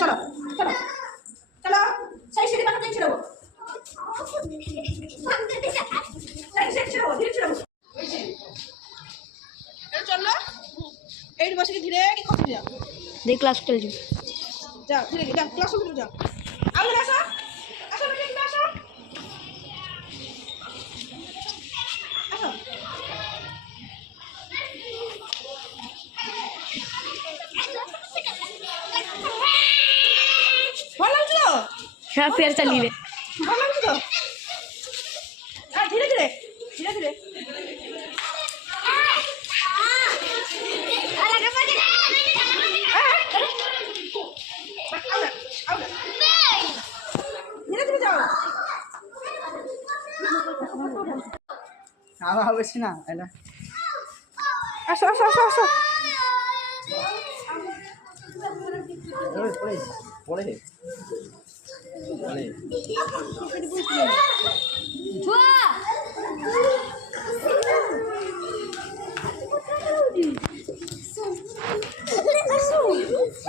চলো চলো চলো সেই সিঁড়ি পাখা দিয়ে ছিড়াবো চলো এইটি বসে ধীরে কি খসে যাও দেখ ক্লাস চলছে যাও ধীরে যাও ক্লাস রুমে যাও আগে আসো আসো বেটি আসো আসো ভালো লাগছে তো হ্যাঁ ফের চালিয়ে ভালো লাগছে তো হ্যাঁ ধীরে ধীরে ধীরে ধীরে আবার বেশি না এলা আসো আসো আসো আসো পড়ে পড়ে পড়ে